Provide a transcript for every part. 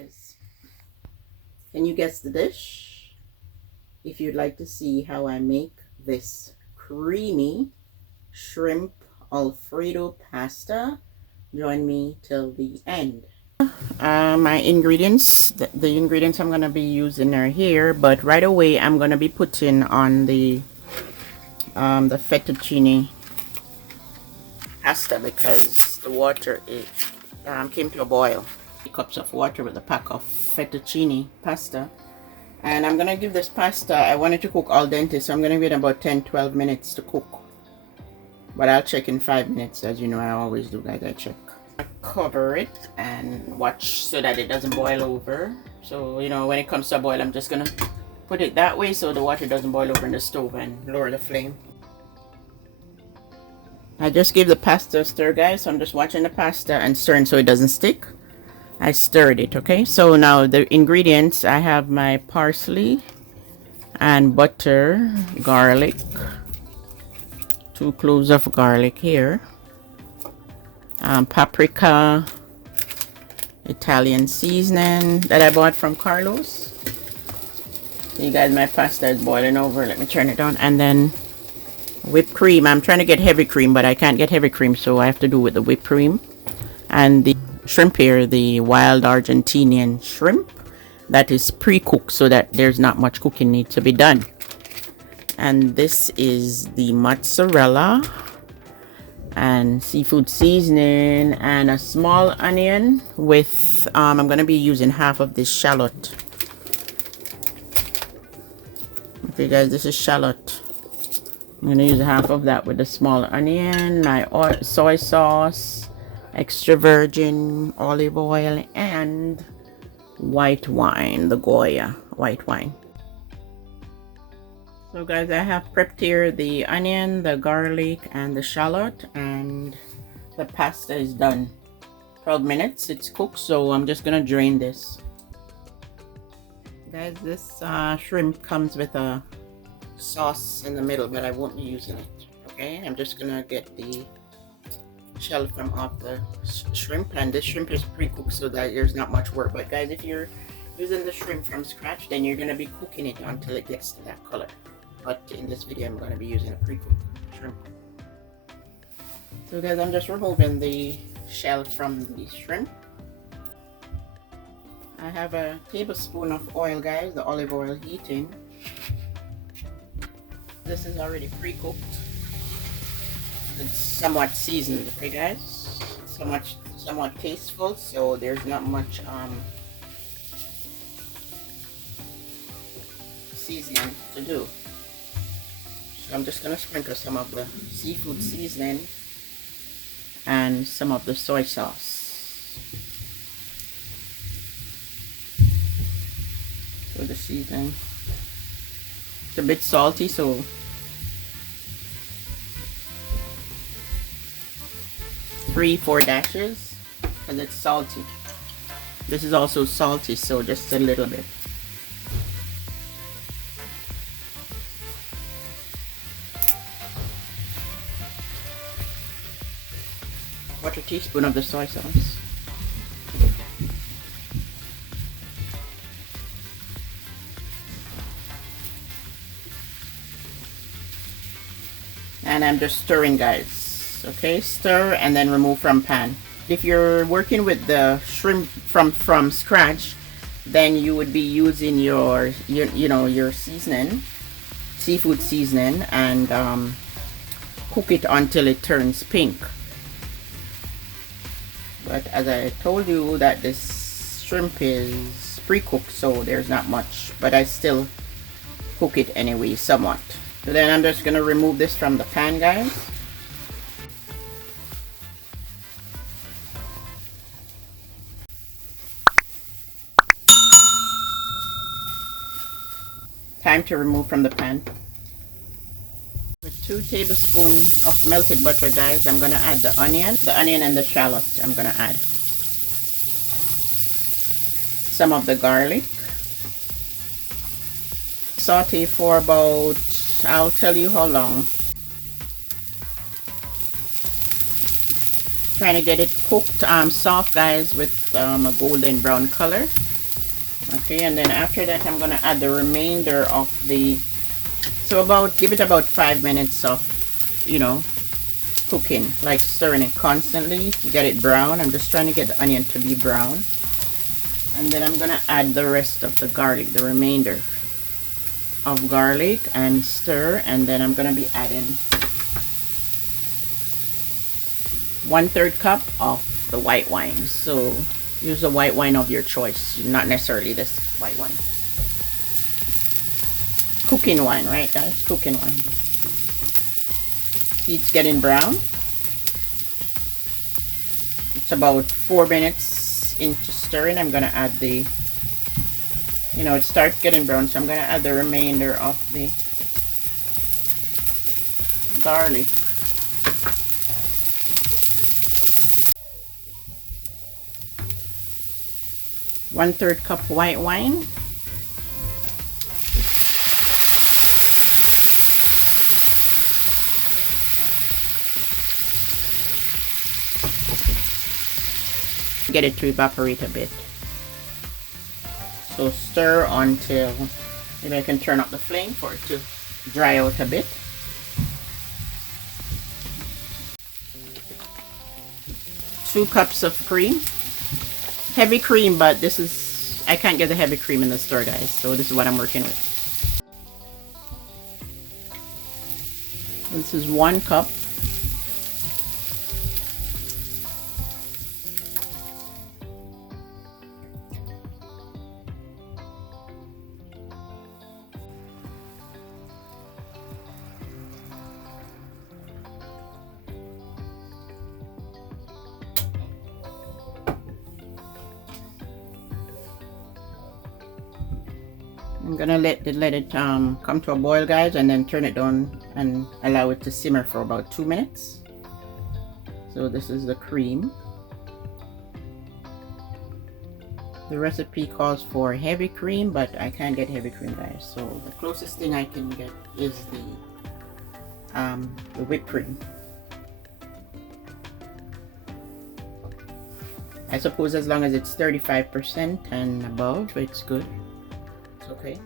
guys, can you guess the dish? If you'd like to see how I make this creamy shrimp Alfredo pasta, join me till the end. My ingredients, the ingredients I'm going to be using are here, but right away I'm going to be putting on the fettuccine pasta because the water came to a boil. 3 cups of water with a pack of fettuccine pasta, and I'm gonna give this pasta, I want it to cook al dente, so I'm gonna give it about 10-12 minutes to cook, but I'll check in 5 minutes. As you know, I always do, guys. I check. I cover it and watch so that it doesn't boil over. So you know, when it comes to a boil, I'm just gonna put it that way so the water doesn't boil over in the stove, and lower the flame. I just gave the pasta a stir, guys, so I'm just watching the pasta and stirring so it doesn't stick. I stirred it, okay? So now the ingredients, I have my parsley and butter, garlic, 2 cloves of garlic here, paprika, Italian seasoning that I bought from Carlos. So you guys, my pasta is boiling over. Let me turn it on. And then whipped cream. I'm trying to get heavy cream, but I can't get heavy cream, so I have to do with the whipped cream. And the shrimp here, the wild Argentinian shrimp that is pre-cooked so that there's not much cooking need to be done. And this is the mozzarella and seafood seasoning and a small onion with I'm gonna be using half of this shallot. Okay guys, this is shallot. I'm gonna use half of that with the small onion, my soy sauce, extra virgin olive oil, and white wine, the Goya white wine. So guys, I have prepped here the onion, the garlic, and the shallot, and the pasta is done. 12 minutes it's cooked, so I'm just gonna drain this. Guys, this shrimp comes with a sauce in the middle, but I won't be using it. Okay, I'm just gonna get the shell from off the shrimp, and this shrimp is pre-cooked so that there's not much work. But guys, if you're using the shrimp from scratch, then you're gonna be cooking it until it gets to that color. But in this video, I'm gonna be using a pre-cooked shrimp. So guys, I'm just removing the shell from the shrimp. I have a tablespoon of oil, guys, the olive oil heating. This is already pre-cooked. It's somewhat seasoned, okay guys? Somewhat tasteful, so there's not much seasoning to do. So I'm just gonna sprinkle some of the seafood seasoning and some of the soy sauce. So the seasoning, it's a bit salty, so 3-4 dashes because it's salty. This is also salty, so just a little bit. 1/4 teaspoon of the soy sauce. And I'm just stirring, guys. Okay, stir and then remove from pan. If you're working with the shrimp from scratch, then you would be using your seasoning, seafood seasoning, and cook it until it turns pink. But as I told you, that this shrimp is pre-cooked, so there's not much, but I still cook it anyway somewhat. So then I'm just gonna remove this from the pan, guys. Time to remove from the pan. With 2 tablespoons of melted butter, guys, I'm gonna add the onion and the shallot. I'm gonna add some of the garlic. Saute for about, I'll tell you how long. Trying to get it cooked soft, guys, with a golden brown color. Okay, and then after that I'm gonna add the remainder of the, so give it about 5 minutes of, cooking, like stirring it constantly. Get it brown. I'm just trying to get the onion to be brown. And then I'm gonna add the rest of the garlic, the remainder of garlic, and stir. And then I'm gonna be adding 1/3 cup of the white wine. So use the white wine of your choice, not necessarily this white wine. Cooking wine, right guys? Cooking wine. It's getting brown. It's about 4 minutes into stirring. I'm gonna add the, it starts getting brown, so I'm gonna add the remainder of the garlic. One-third cup white wine. Get it to evaporate a bit. So stir until, maybe I can turn up the flame for it to dry out a bit. Two cups of cream. Heavy cream, but this is, I can't get the heavy cream in the store, guys, so this is what I'm working with. This is 1 cup. I'm gonna let it come to a boil, guys, and then turn it down and allow it to simmer for about 2 minutes. So this is the cream. The recipe calls for heavy cream, but I can't get heavy cream, guys. So the closest thing I can get is the whipped cream. I suppose as long as it's 35% and above, it's good. It's okay.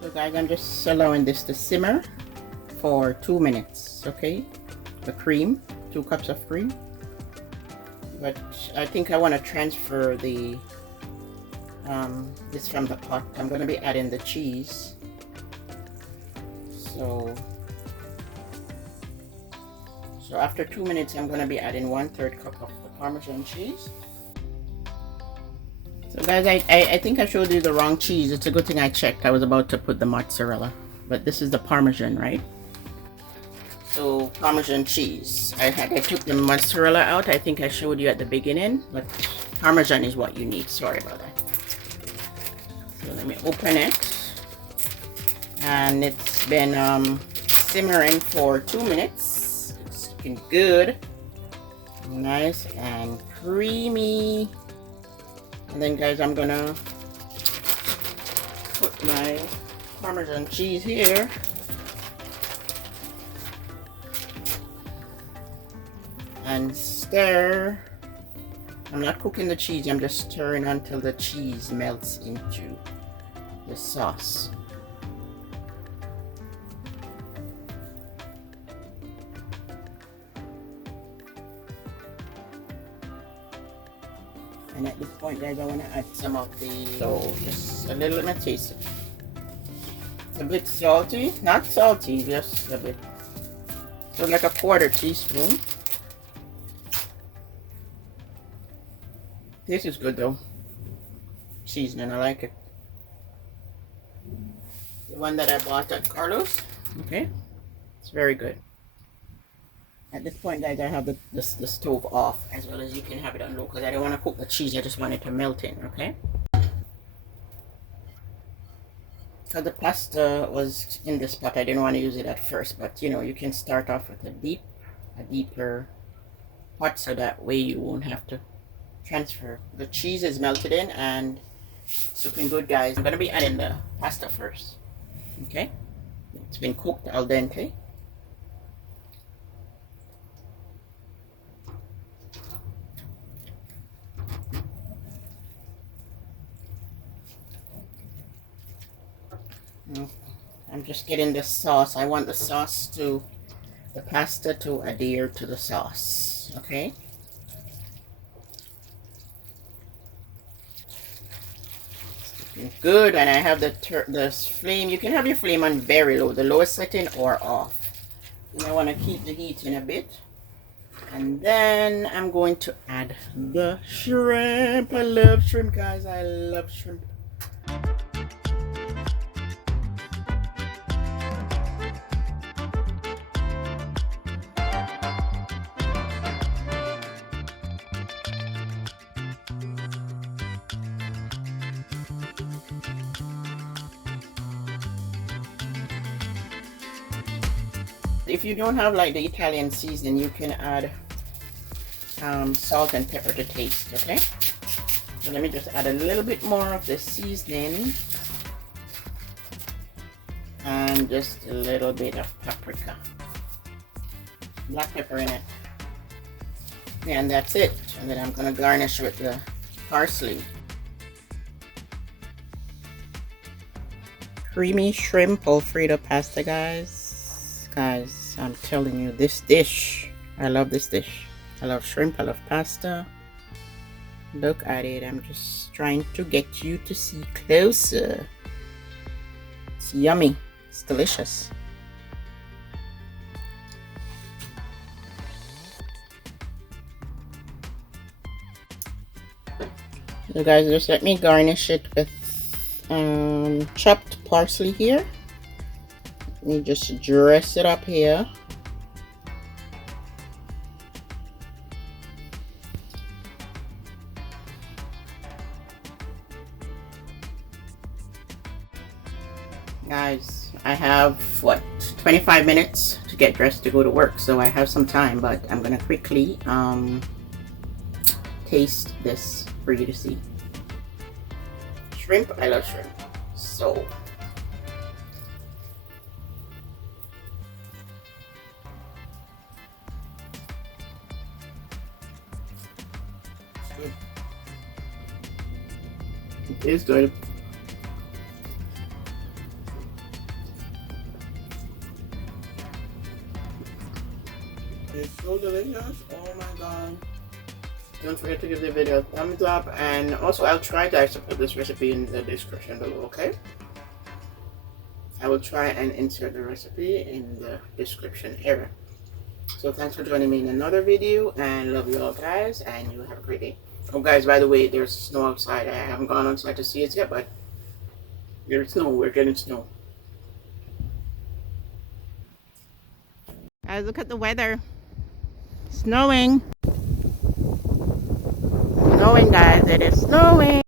So guys, I'm just allowing this to simmer for 2 minutes, okay? The cream, 2 cups of cream. But I think I want to transfer the this from the pot. I'm going to be adding the cheese. So after 2 minutes, I'm going to be adding 1/3 cup of the Parmesan cheese. So guys, I think I showed you the wrong cheese. It's a good thing I checked. I was about to put the mozzarella, but this is the Parmesan, right? So Parmesan cheese. I took the mozzarella out. I think I showed you at the beginning, but Parmesan is what you need. Sorry about that. So let me open it. And it's been simmering for 2 minutes. It's looking good, nice and creamy. And then guys, I'm gonna put my Parmesan cheese here. And stir. I'm not cooking the cheese, I'm just stirring until the cheese melts into the sauce. And at this point, guys, I want to add some of the, so just a little bit of taste. It's a bit salty, not salty, just a bit. So like a 1/4 teaspoon. This is good though. Seasoning, I like it. The one that I bought at Carlos. Okay, it's very good. At this point, guys, I have the stove off, as well as you can have it on low, because I don't want to cook the cheese. I just want it to melt in, okay? So the pasta was in this pot. I didn't want to use it at first, but you know, you can start off with a deeper pot, so that way you won't have to transfer. The cheese is melted in and it's looking good, guys. I'm gonna be adding the pasta first. Okay, it's been cooked al dente. Mm, I'm just getting the sauce. I want the pasta to adhere to the sauce. Okay. Good, and I have the flame. You can have your flame on very low, the lowest setting, or off. You might want to keep the heat in a bit. And then I'm going to add the shrimp. I love shrimp, guys. I love shrimp. If you don't have like the Italian seasoning, you can add salt and pepper to taste. Okay, so let me just add a little bit more of the seasoning and just a little bit of paprika, black pepper in it, and that's it. And then I'm gonna garnish with the parsley. Creamy shrimp Alfredo pasta, guys. Guys, I'm telling you, this dish, I love this dish. I love shrimp, I love pasta. Look at it. I'm just trying to get you to see closer. It's yummy. It's delicious. So guys, just let me garnish it with chopped parsley here. Let me just dress it up here. Guys, I have what, 25 minutes to get dressed to go to work, so I have some time, but I'm gonna quickly taste this for you to see. Shrimp, I love shrimp. So it is good. It's so delicious. Oh my god. Don't forget to give the video a thumbs up, and also I'll try to put this recipe in the description below, okay? I will try and insert the recipe in the description area. So thanks for joining me in another video, and love you all, guys, and you have a great day. Oh guys, by the way, there's snow outside. I haven't gone outside to see it yet, but there's snow. We're getting snow. Guys, look at the weather. Snowing. Snowing, guys. It is snowing.